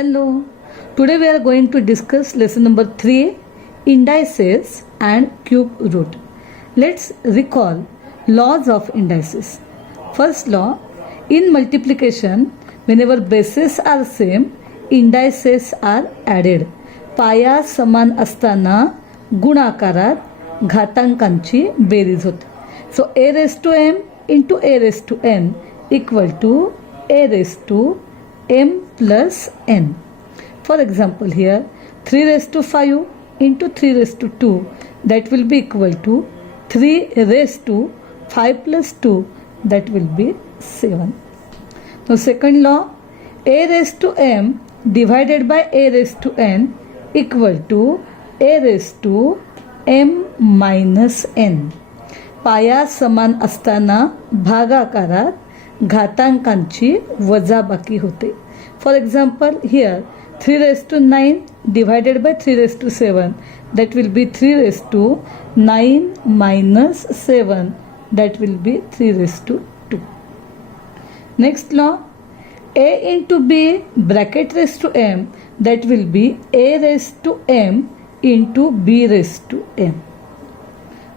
Hello, today we are going to discuss lesson number 3, indices and cube root. Let's recall laws of indices. First law, in multiplication, whenever bases are same, indices are added. पाया समान असताना गुणाकारात घातांकांची berries होते. So a raised to m into a raised to n equal to a raised to m plus n. For example, here 3 raised to 5 into 3 raised to 2, that will be equal to 3 raised to 5 plus 2, that will be 7. Now second law, a raised to m divided by a raised to n equal to a raised to m minus n. पाया समान असताना भागाकारात घातांकांची वजाबाकी होते. For example, here 3 raised to 9 divided by 3 raised to 7, that will be 3 raised to 9 minus 7, that will be 3 raised to 2. Next law, a into b bracket raised to m, that will be a raised to m into b raised to m.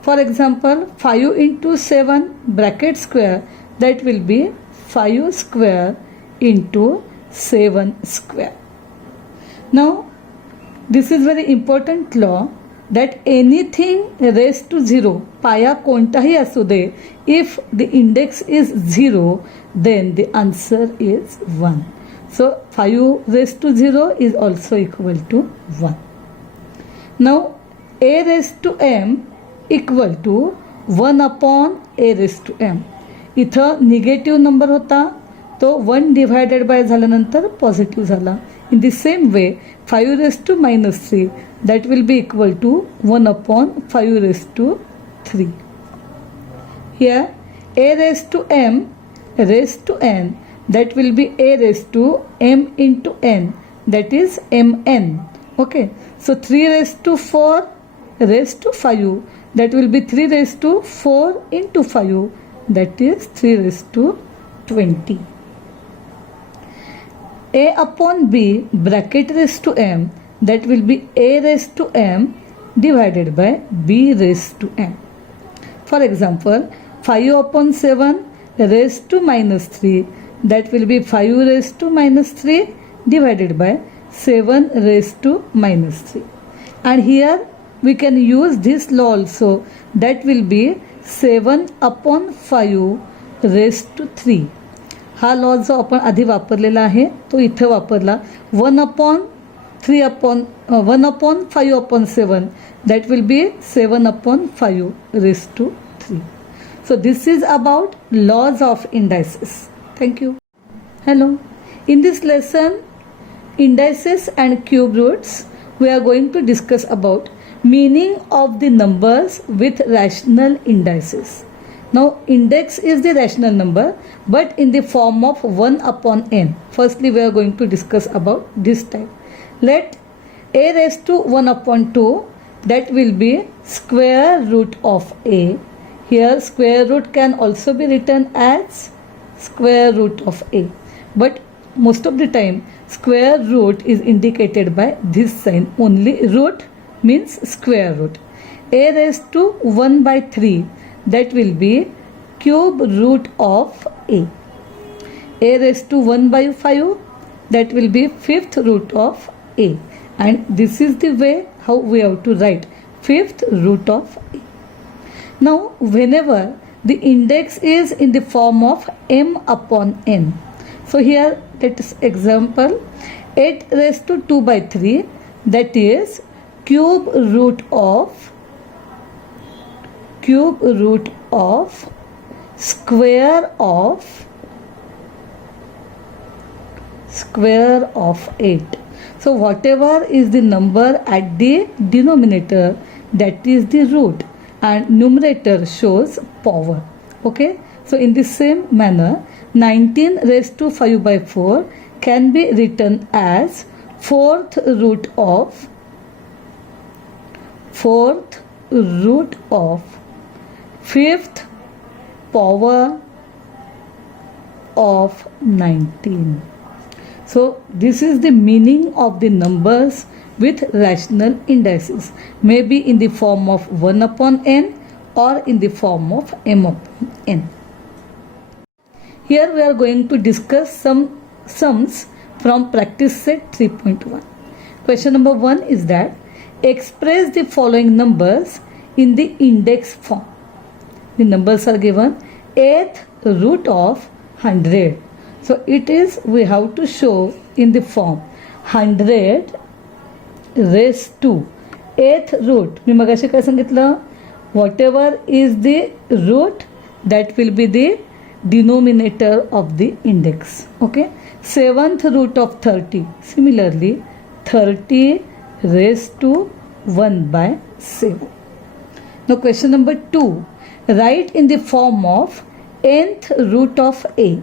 For example, 5 into 7 bracket square, that will be 5 square into 7 square. Now, this is very important law that anything raised to 0, पाया कोणताही असू दे, if the index is 0, then the answer is 1. So, 5 raised to 0 is also equal to 1. Now, a raised to m equal to 1 upon a raised to m. इथं negative number होता, तो 1 divided by झाल्यानंतर positive झाला. In the same way 5 raised to minus 3, that will be equal to 1 upon 5 raised to 3. Here a raised to m raised to n, that will be a raised to m into n, that is mn. Okay, so 3 raised to 4 raised to 5, that will be 3 raised to 4 into 5, that is 3 raised to 20. A upon b bracket raised to m, that will be a raised to m divided by b raised to m. For example, 5 upon 7 raised to minus 3, that will be 5 raised to minus 3 divided by 7 raised to minus 3. And here we can use this law also, that will be 7 upon 5 raised to 3. हा law जो आपण आधी वापरलेला आहे तो इथे वापरला. 1 upon 3 upon 1 upon 5 upon 7, that will be 7 upon 5 raised to 3. So this is about laws of indices. Thank you. Hello. In this lesson, indices and cube roots, we are going to discuss about meaning of the numbers with rational indices. Now, index is the rational number, but in the form of 1 upon n. Firstly, we are going to discuss about this type. Let a raised to 1 upon 2, that will be square root of a. Here, square root can also be written as square root of a. But most of the time, square root is indicated by this sign. Only root means square root. A raised to 1 by 3, that will be cube root of a. A raised to 1 by 5, that will be fifth root of a. And this is the way how we have to write fifth root of a. Now, whenever the index is in the form of m upon n. So here, let us example 8 raised to 2 by 3, that is cube root of square of 8. So whatever is the number at the denominator, that is the root, and numerator shows power. Okay, so in the same manner, 19 raised to 5 by 4 can be written as fourth root of fifth power of 19. So this is the meaning of the numbers with rational indices, maybe in the form of 1 upon n or in the form of m upon n. Here we are going to discuss some sums from practice set 3.1. Question number 1 is that express the following numbers in the index form. The numbers are given 8th root of 100. So it is, we have to show in the form 100 raised to 8th root. मी मगाशी काय सांगितलं, whatever is the root, that will be the denominator of the index. Okay. 7th root of 30. Similarly, 30 raised to 1 by 7. Now question number 2. Write in the form of nth root of a.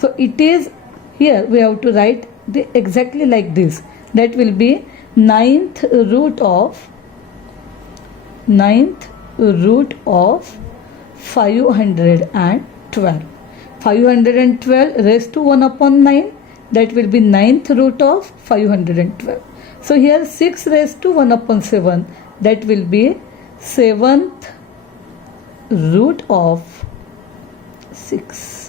So it is, here we have to write the exactly like this. That will be 9th root of 512. 512 raised to 1 upon 9, that will be 9th root of 512. So here 6 raised to 1 upon 7, that will be 7th root of 6.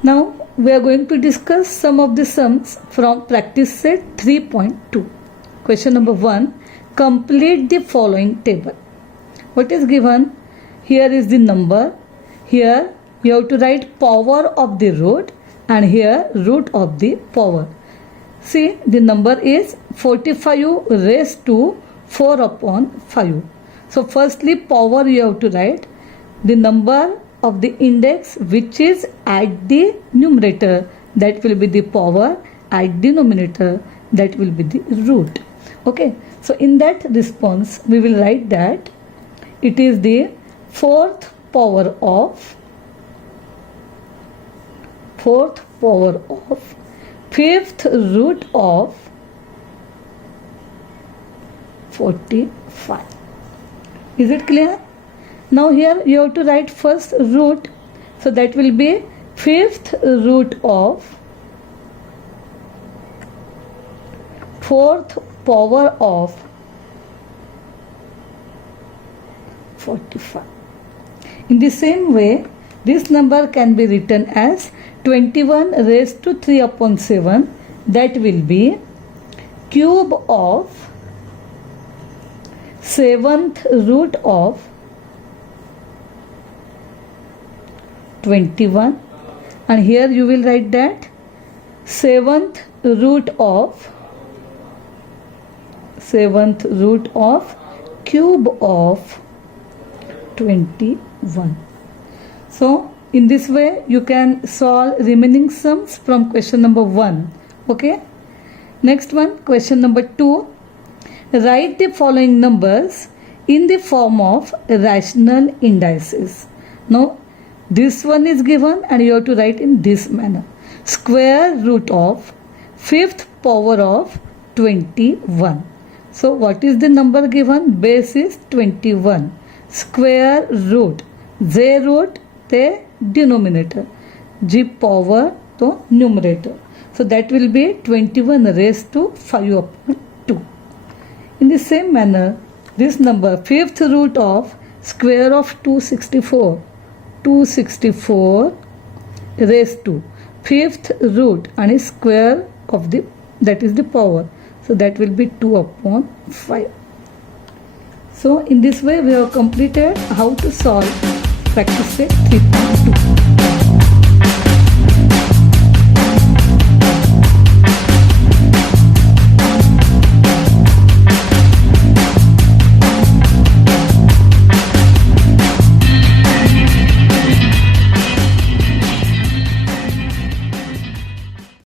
Now we are going to discuss some of the sums from practice set 3.2. Question number 1. Complete the following table. What is given? Here is the number. Here you have to write power of the root, and here root of the power. See, the number is 45 raised to 4 upon 5. So firstly power you have to write the number of the index which is at the numerator, that will be the power, at denominator, that will be the root. Okay, so in that response we will write that it is the 4th power of 5th root of 45. Is it clear? Now here you have to write first root, so that will be 5th root of 4th power of 45. In the same way, this number can be written as 21 raised to 3 upon 7, that will be cube of 7th root of 21, and here you will write that 7th root of cube of 21. So in this way you can solve remaining sums from question number 1. Okay. Next one, question number 2. Write the following numbers in the form of rational indices. Now this one is given and you have to write in this manner. Square root of 5th power of 21. So what is the number given? Base is 21. Square root, j root the denominator, g power to numerator. So that will be 21 raised to 5 upon 2. In the same manner, this number 5th root of square of 264 raised to 5th root and square of the, that is the power. So that will be 2 upon 5. So in this way we have completed how to solve practice set 3.2.